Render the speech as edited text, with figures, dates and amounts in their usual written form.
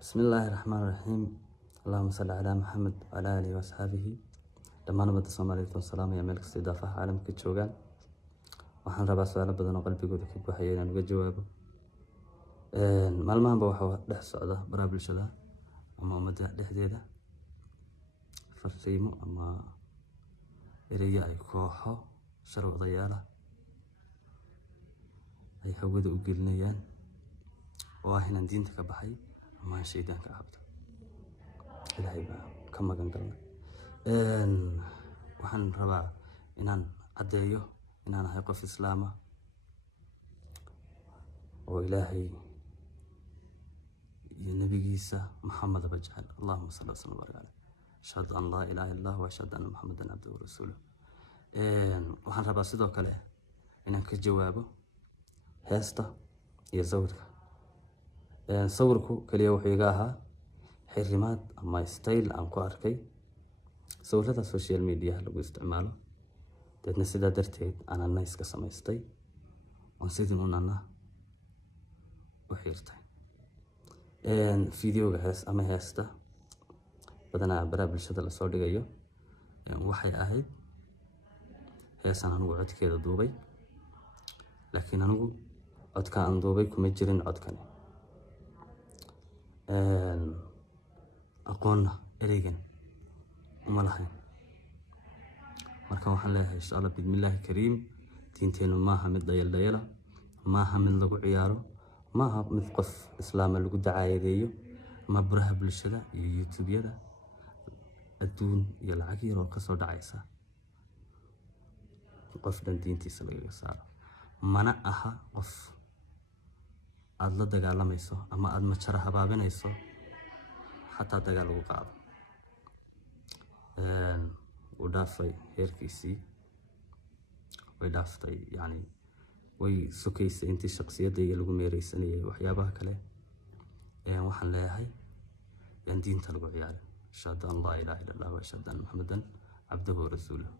بسم الله الرحمن الرحيم. اللهم صل على محمد وعلى آله وأصحابه. dhammaan ummadda Soomaaliyeed waan salaamaya meel kasta daafaha caalamka joogaan. Waxaan rabaa su'aalo badan oo qalbigooda ka buuxaya inaan uga jawaabo. Maalmahanba waxa dhex socda baraha bulshada ama ummadda dhexdeeda farriimo ama ereyo ay kooxo sharwadayaal ah ay hawada u gelinayaan oo ah inaan diinta ka baxay ama aan shaydaanka cabto. Ilaahay baa ka magan galnay. waxaan rabaa inaan caddeeyo inaan ahay qof islaam ah oo Ilaahay iyo nabigiisa Muhammad ba jecel. Allahumma salli wa sallim wa barik alayhi. Ashhadu an laa ilaaha illa Allah wa ashhadu anna Muhammadan abduhu wa rasuluhu. waxaan rabaa sidoo kale inaan ka jawaabo heesta iyo sawirka. sawirku kaliya wuxuu iga ahaa xirimaad ama style aan ku arkay sawirada social media lagu isticmaalo, dadna sidaa darteed aan iska samaystay oo sidii unana u xirtay. videoga ama heesta badanaa baraha bulshada la soo dhigayo waxay ahayd heesan anigu codkeeda duubay, laakiin anigu codka aan duubay kuma jirin codkani. aqoonna ereygan uma lahayn. Marka waxaan leeyahay insha Allah bismillaahi kariim, diinteenu maaha mid dhayal maaha mid lagu ciyaaro, maaha mid qof islaam lagu dacaayadeeyo ama baraha bulshada iyo youtube-yada adduun iyo lacag yar oo ka soo dhacaysa qof dhan diintiisa lagaga saaro. Mana aha qof aad la dagaalamayso ama aad majara habaabinayso xataa dagaal lagu qaado. u dhaafay heerkiisii way dhaaftay, yani way sokaysay intii shakhsiyadayga lagu meereysanayay waxyaabaha kale. waxaan leeyahay in diinta lagu ciyaarin. ashhadu an laa ilaaha illa Allah wa ashhadu anna Muhammadan abduhu wa rasuluhu.